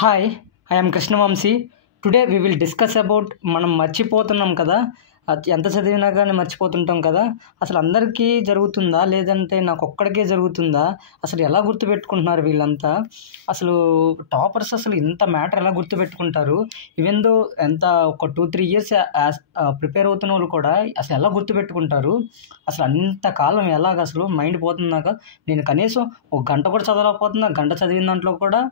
Hi, I am Krishnavamsi. Today we will discuss about మనం మర్చిపోతున్నాం కదా, ఎంత చదివినా కానీ మర్చిపోతుంటాం కదా. అసలు అందరికీ జరుగుతుందా, లేదంటే నాకు ఒక్కడికే జరుగుతుందా? అసలు ఎలా గుర్తుపెట్టుకుంటున్నారు వీళ్ళంతా? అసలు టాపర్స్ అసలు ఇంత మ్యాటర్ ఎలా గుర్తుపెట్టుకుంటారు? ఈవెన్ దో ఎంత ఒక 2-3 ఇయర్స్ ప్రిపేర్ అవుతున్న వాళ్ళు కూడా అసలు ఎలా గుర్తుపెట్టుకుంటారు? అసలు అంతకాలం ఎలాగ అసలు మైండ్ పోతుందాక? నేను కనీసం ఒక గంట కూడా చదవలేకపోతున్నా. గంట చదివిన దాంట్లో కూడా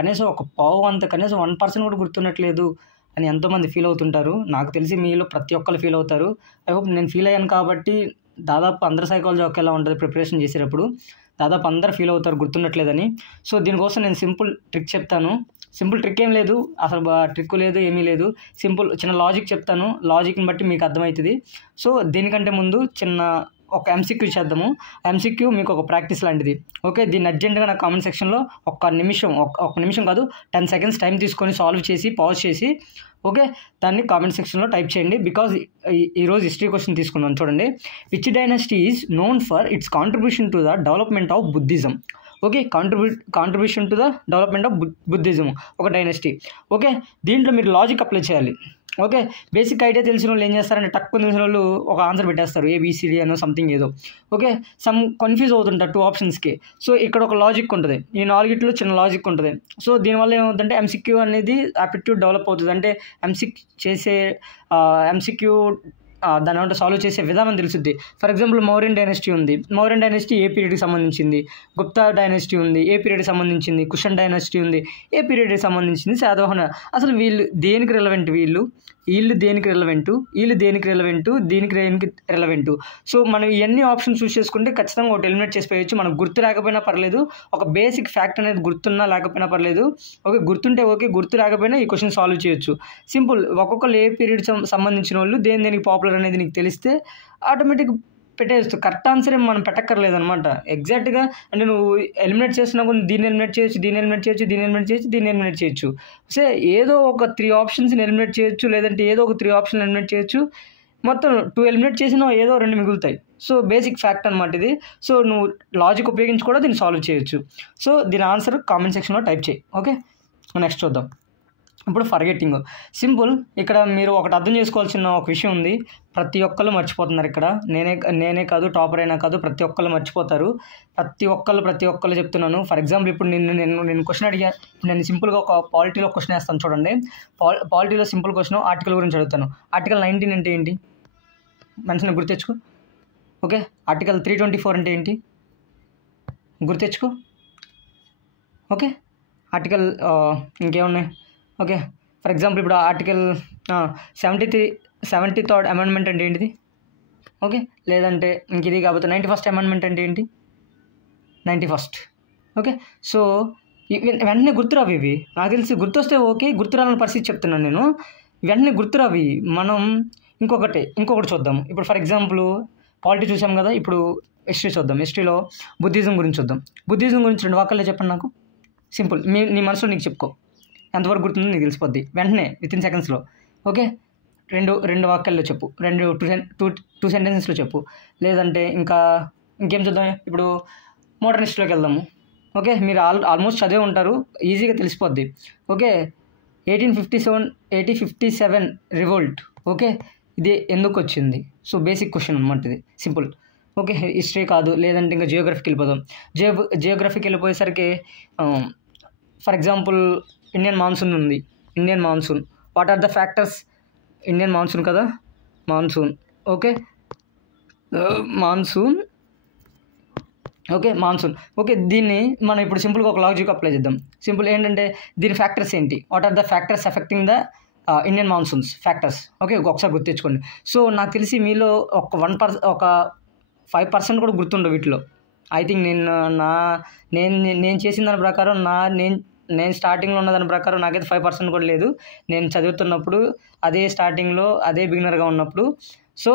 కనీసం ఒక పావు అంత, కనీసం 1% కూడా గుర్తున్నట్లేదు అని ఎంతోమంది ఫీల్ అవుతుంటారు. నాకు తెలిసి మీలో ప్రతి ఒక్కరు ఫీల్ అవుతారు. ఐ హోప్ నేను ఫీల్ అయ్యాను కాబట్టి దాదాపు అందరి సైకాలజీ ఒకేలా ఉంటుంది. ప్రిపరేషన్ చేసేటప్పుడు దాదాపు అందరు ఫీల్ అవుతారు గుర్తుండట్లేదని. సో దీనికోసం నేను సింపుల్ ట్రిక్ చెప్తాను. సింపుల్ ట్రిక్ ఏం లేదు, అసలు ట్రిక్ లేదు, ఏమీ లేదు. సింపుల్ చిన్న లాజిక్ చెప్తాను. లాజిక్ని బట్టి మీకు అర్థమవుతుంది. సో దీనికంటే ముందు చిన్న ఒక ఎంసీక్యూ చేద్దాము. ఎంసీక్యూ మీకు ఒక ప్రాక్టీస్ లాంటిది. ఓకే, దీన్ని అర్జెంటుగా నా కామెంట్ సెక్షన్లో ఒక నిమిషం కాదు 10 సెకండ్స్ టైం తీసుకొని సాల్వ్ చేసి పాజ్ చేసి ఓకే దాన్ని కామెంట్ సెక్షన్లో టైప్ చేయండి. బికాజ్ ఈరోజు హిస్టరీ క్వశ్చన్ తీసుకున్నాను చూడండి. Which dynasty is known for it's contribution to the development of Buddhism? Okay, contribution to the development of Buddhism ఒక డైనస్టీ. ఓకే, దీంట్లో మీరు లాజిక్ అప్లై చేయాలి. ఓకే, బేసిక్ ఐడియా తెలిసిన వాళ్ళు ఏం చేస్తారంటే తక్కువ తెలిసిన వాళ్ళు ఒక ఆన్సర్ పెట్టేస్తారు, ఏబిసిడి అనో సంథింగ్ ఏదో. ఓకే, కన్ఫ్యూజ్ అవుతుంటారు 2 ఆప్షన్స్కి. సో ఇక్కడ ఒక లాజిక్ ఉంటుంది, ఈ 4గిట్లో చిన్న లాజిక్ ఉంటుంది. సో దీనివల్ల ఏమవుతుందంటే ఎంసీక్యూ అనేది యాప్టిట్యూడ్ డెవలప్ అవుతుంది. అంటే ఎంసీక్యూ దాని అంటే సాల్వ్ చేసే విధానం తెలుస్తుంది. ఫర్ ఎగ్జాంపుల్ మౌర్యన్ డైనస్టీ ఉంది. మౌర్యన్ డైనస్టీ ఏ పీరియడ్కి సంబంధించింది? గుప్తా డైనస్టీ ఉంది, ఏ పీరియడ్కి సంబంధించింది? కుషన్ డైనస్టీ ఉంది, ఏ పీరియడ్కి సంబంధించింది? శాతవాహన. అసలు వీళ్ళు దేనికి రిలవెంట్? వీళ్ళు దేనికి రిలవెంటు? వీళ్ళు దేనికి రిలవెంటు? దీనికి రిలవెంటు? సో మనం ఇవన్నీ ఆప్షన్స్ చూస్ చేసుకుంటే ఖచ్చితంగా ఒకటి ఎలిమినేట్ చేసిపోయచ్చు. మనకు గుర్తు రాకపోయినా పర్లేదు, ఒక బేసిక్ ఫ్యాక్ట్ అనేది గుర్తున్నా లేకపోయినా పర్లేదు. ఓకే, గుర్తుంటే ఓకే, గుర్తు రాకపోయినా ఈ క్వశ్చన్ సాల్వ్ చేయొచ్చు. సింపుల్. ఒక్కొక్కరు ఏ పీరియడ్ సంబంధించిన వాళ్ళు దేనికి పాపులర్ అనేది నీకు తెలిస్తే ఆటోమేటిక్ పెట్టేయచ్చు. కరెక్ట్ ఆన్సర్ ఏం మనం పెట్టక్కర్లేదనమాట. ఎగ్జాక్ట్గా అంటే నువ్వు ఎలిమినేట్ చేసినప్పుడు దీన్ని ఎలిమినేట్ చేయొచ్చు, దీన్ని ఎలిమినేట్ చేయొచ్చు, దీన్ని ఎలిమినేట్ చేయొచ్చు, దీన్ని ఎలిమినేట్ చేయొచ్చు. సో ఏదో ఒక 3 ఆప్షన్స్ని ఎలిమినేట్ చేయొచ్చు, లేదంటే ఏదో ఒక 3 ఆప్షన్ ఎలిమినేట్ చేయొచ్చు. మొత్తం 2 ఎలిమినేట్ చేసినా ఏదో 2 మిగులుతాయి. సో బేసిక్ ఫ్యాక్ట్ అనమాట ఇది. సో నువ్వు లాజిక్ ఉపయోగించి కూడా దీన్ని సాల్వ్ చేయొచ్చు. సో దీని ఆన్సర్ కామెంట్ సెక్షన్లో టైప్ చేయి. ఓకే, నెక్స్ట్ చూద్దాం. ఇప్పుడు ఫర్గెట్టింగ్ సింపుల్. ఇక్కడ మీరు ఒకటి అర్థం చేసుకోవాల్సిన ఒక విషయం ఉంది. ప్రతి ఒక్కళ్ళు మర్చిపోతున్నారు ఇక్కడ. నేనే కాదు, టాపర్ అయినా కాదు, ప్రతి ఒక్కళ్ళు మర్చిపోతారు. ప్రతి ఒక్కళ్ళు చెప్తున్నాను. ఫర్ ఎగ్జాంపుల్ ఇప్పుడు నేను క్వశ్చన్ అడిగా. నేను సింపుల్గా ఒక పాలిటీలో క్వశ్చన్ వేస్తాను చూడండి. పాలిటీలో సింపుల్ క్వశ్చన్ ఆర్టికల్ గురించి అడుగుతాను. ఆర్టికల్ 19 అంటే ఏంటి? మనిషిని గుర్తెచ్చుకో. ఓకే, ఆర్టికల్ 324 అంటే ఏంటి? గుర్తెచ్చుకో. ఓకే, ఆర్టికల్ ఇంకేమున్నాయి? ఓకే, ఫర్ ఎగ్జాంపుల్ ఇప్పుడు ఆర్టికల్ 73rd అమెండ్మెంట్ అంటే ఏంటిది? ఓకే, లేదంటే ఇంక ఇది కాకపోతే 91st అమెండ్మెంట్ అంటే ఏంటి? 91st. ఓకే, సో వెంటనే గుర్తురావు ఇవి. నాకు తెలిసి గుర్తొస్తే ఓకే, గుర్తురాలని పరిస్థితి చెప్తున్నాను నేను. వెంటనే గుర్తురావి. మనం ఇంకొకటి చూద్దాం. ఇప్పుడు ఫర్ ఎగ్జాంపుల్ పాలిటీ చూసాం కదా, ఇప్పుడు హిస్టరీ చూద్దాం. హిస్టరీలో బుద్ధిజం గురించి చూద్దాం. బుద్ధిజం గురించి 2 వాక్యాల్లో చెప్పండి నాకు. సింపుల్. నీ మనసులో నీకు చెప్పుకో. ఎంతవరకు గుర్తుందో నీకు తెలిసిపోద్ది వెంటనే, వితిన్ సెకండ్స్లో. ఓకే, రెండు వాక్యాల్లో చెప్పు, 2 సెంటెన్సెస్లో చెప్పు. లేదంటే ఇంకేం చూద్దాం. ఇప్పుడు మోడర్న్ హిస్టరీలోకి వెళ్దాము. ఓకే, మీరు ఆల్మోస్ట్ చదివే ఉంటారు, ఈజీగా తెలిసిపోద్ది. Okay, 1857 revolt. ఓకే, ఇది ఎందుకు వచ్చింది? సో బేసిక్ క్వశ్చన్ అనమాట ఇది, సింపుల్. ఓకే, హిస్టరీ కాదు, లేదంటే ఇంకా జియోగ్రఫీకి వెళ్ళిపోదాం. జియోగ్రఫీకి వెళ్ళిపోయేసరికి ఫర్ ఎగ్జాంపుల్ ఇండియన్ మాన్సూన్ ఉంది. Indian monsoon, what are the factors? Indian monsoon కదా, monsoon. Okay, monsoon. Okay, monsoon. Okay, దీన్ని మనం ఇప్పుడు సింపుల్గా ఒక లాజిక్ అప్లై చేద్దాం. సింపుల్ ఏంటంటే దీని ఫ్యాక్టర్స్ ఏంటి? What are the factors affecting the Indian monsoons factors? Okay, ఒకసారి గుర్తించుకోండి. సో నాకు తెలిసి మీలో ఒక 5% కూడా గుర్తుండవు వీటిలో. ఐ థింక్ నేను చేసిన దాని ప్రకారం నేను స్టార్టింగ్లో ఉన్న దాని ప్రకారం నాకైతే 5% కూడా లేదు. నేను చదువుతున్నప్పుడు అదే స్టార్టింగ్లో అదే బిగినర్గా ఉన్నప్పుడు. సో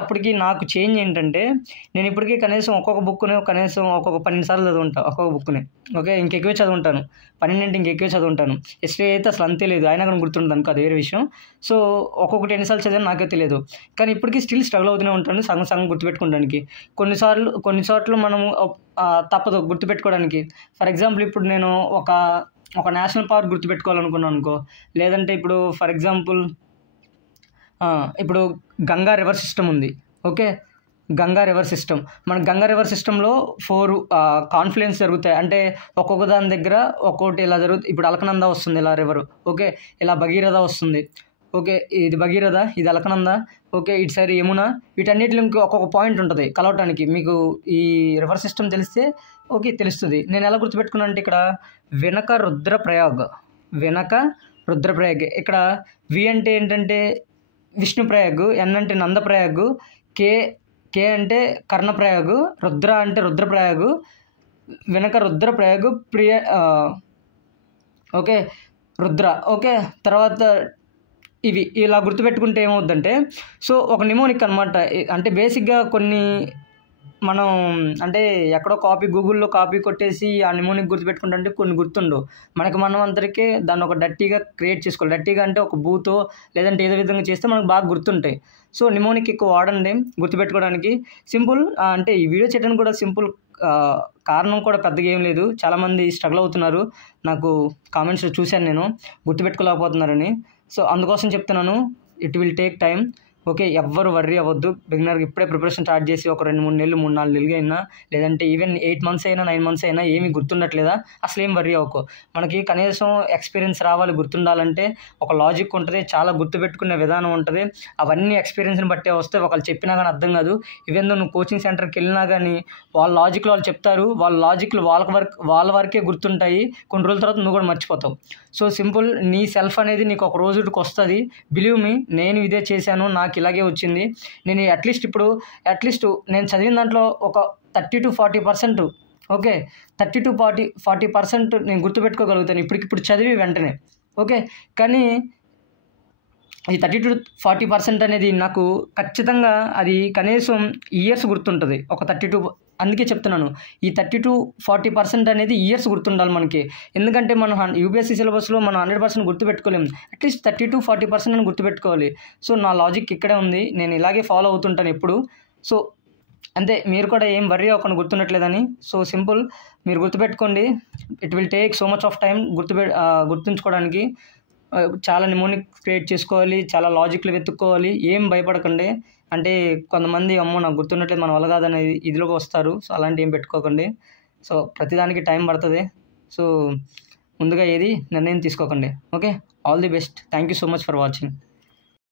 అప్పటికి నాకు చేంజ్ ఏంటంటే నేను ఇప్పటికీ కనీసం ఒక్కొక్క బుక్ని కనీసం ఒక్కొక్క 12 సార్లు చదువుంటాను ఒక్కొక్క బుక్ని. ఓకే, ఇంకెక్కువే చదువుంటాను. 12 ఇంకెక్కువే చదువుంటాను. హిస్టరీ అయితే అసలు అంతే లేదు, అయినా కానీ గుర్తుంటుంది అనుకో, అది వేరే విషయం. సో ఒక్కొక్కటి ఎన్నిసార్లు చదివాను నాకే తెలియదు. కానీ ఇప్పటికీ స్టిల్ స్ట్రగుల్ అవుతూనే ఉంటాను సగం గుర్తుపెట్టుకోవడానికి. కొన్ని చోట్ల మనము తప్పదు గుర్తుపెట్టుకోవడానికి. ఫర్ ఎగ్జాంపుల్ ఇప్పుడు నేను ఒక ఒక నేషనల్ పార్క్ గుర్తుపెట్టుకోవాలనుకున్నాను అనుకో, లేదంటే ఇప్పుడు ఫర్ ఎగ్జాంపుల్ ఇప్పుడు గంగా రివర్ సిస్టమ్ ఉంది. Okay, Ganga river system. మన గంగా రివర్ సిస్టంలో 4 కాన్ఫ్లుయెన్స్ జరుగుతాయి. అంటే ఒక్కొక్క దాని దగ్గర ఒక్కొక్కటి ఇలా జరుగుతుంది. ఇప్పుడు అలకనంద వస్తుంది ఇలా రివరు. ఓకే, ఇలా భగీరథ వస్తుంది. ఓకే, ఇది భగీరథ, ఇది అలకనంద. ఓకే, ఇటు సైడ్ యమున. వీటన్నిటిలో ఒక్కొక్క పాయింట్ ఉంటుంది కలవటానికి. మీకు ఈ రివర్ సిస్టమ్ తెలిస్తే ఓకే తెలుస్తుంది. నేను ఎలా గుర్తుపెట్టుకున్నాను అంటే ఇక్కడ వెనక రుద్రప్రయాగ్, వెనక రుద్రప్రయాగ్. ఇక్కడ వి అంటే ఏంటంటే విష్ణుప్రయాగ్, ఎన్ అంటే నందప్రయాగ్, కే అంటే కర్ణప్రయాగ్, రుద్ర అంటే రుద్రప్రయాగ్, వెనక రుద్రప్రయాగ్ ఓకే రుద్ర. ఓకే, తర్వాత ఇవి ఇలా గుర్తుపెట్టుకుంటే ఏమవుద్దంటే సో ఒక నిమోనిక్ అనమాట. అంటే బేసిక్గా కొన్ని మనం అంటే ఎక్కడో గూగుల్లో కాపీ కొట్టేసి ఆ నిమోనిక్ గుర్తుపెట్టుకుంటే కొన్ని గుర్తుండవు. మనం అందరికీ దాన్ని ఒక డట్టీగా క్రియేట్ చేసుకోవాలి. డట్టీగా అంటే ఒక బూతో లేదంటే ఏదో విధంగా చేస్తే మనకు బాగా గుర్తుంటాయి. సో నిమోనిక్ ఎక్కువ వాడండి గుర్తుపెట్టుకోవడానికి. సింపుల్ అంటే ఈ వీడియో చేయడానికి కూడా సింపుల్, కారణం కూడా పెద్దగా ఏం లేదు. చాలామంది స్ట్రగుల్ అవుతున్నారు, నాకు కామెంట్స్ చూశాను నేను, గుర్తుపెట్టుకోలేకపోతున్నారని. సో అందుకోసం చెప్తున్నాను, it will take time. Okay, ఎవ్వరు వర్రీ అవ్వద్దు. బిగినర్కి ఇప్పుడే ప్రిపరేషన్ స్టార్ట్ చేసి ఒక 2-3 నెలలు 3-4 నెలలు అయినా, లేదంటే ఈవెన్ 8 మంత్స్ అయినా 9 మంత్స్ అయినా ఏమీ గుర్తుండట్లేదా, అసలు ఏం వర్రీ అవ్వకు. మనకి కనీసం ఎక్స్పీరియన్స్ రావాలి, గుర్తుండాలంటే ఒక లాజిక్ ఉంటుంది, చాలా గుర్తుపెట్టుకునే విధానం ఉంటుంది. అవన్నీ ఎక్స్పీరియన్స్ని బట్టే వస్తే ఒకళ్ళు చెప్పినా కానీ అర్థం కాదు. ఈవెన్ నువ్వు కోచింగ్ సెంటర్కి వెళ్ళినా కానీ వాళ్ళ లాజిక్లో వాళ్ళు చెప్తారు, వాళ్ళ లాజిక్లు వాళ్ళ వరకే గుర్తుంటాయి. కొన్ని రోజుల తర్వాత నువ్వు కూడా మర్చిపోతావు. సో సింపుల్, నీ సెల్ఫ్ అనేది నీకు ఒక రోజుకి వస్తుంది. బిలీవ్ మీ, నేను ఇదే చేశాను, నాకు ఇలాగే వచ్చింది. నేను అట్లీస్ట్ నేను చదివిన దాంట్లో ఒక 30-40%, ఓకే 30-40% నేను గుర్తుపెట్టుకోగలుగుతాను ఇప్పుడు చదివి వెంటనే. ఓకే, కానీ ఈ 30-40% అనేది నాకు ఖచ్చితంగా అది కనీసం ఇయర్స్ గుర్తుంటుంది. ఒక 32, అందుకే చెప్తున్నాను ఈ 30-40% అనేది ఇయర్స్ గుర్తుండాలి మనకి. ఎందుకంటే మనం యూపీఎస్సీ సిలబస్లో మనం 100% గుర్తుపెట్టుకోలేము. అట్లీస్ట్ 30-40% అని గుర్తుపెట్టుకోవాలి. సో నా లాజిక్ ఇక్కడే ఉంది, నేను ఇలాగే ఫాలో అవుతుంటాను ఎప్పుడు. సో అంతే, మీరు కూడా ఏం వర్రీ అవ్వకుండా గుర్తుండట్లేదని. సో సింపుల్, మీరు గుర్తుపెట్టుకోండి. It will take so much of time గుర్తుంచుకోవడానికి. చాలా నిమోనిక్ క్రియేట్ చేసుకోవాలి, చాలా లాజిక్లు వెతుక్కోవాలి. ఏం భయపడకండి. అంటే కొంతమంది అమ్మో నాకు గుర్తుండట్లేదు మన వల్ల కాదనేది ఇదిలోకి వస్తారు. సో అలాంటి ఏం పెట్టుకోకండి. సో ప్రతిదానికి టైం పడుతుంది. సో ముందుగా ఏది నిర్ణయం తీసుకోకండి. Okay, all the best. Thank you so much for watching.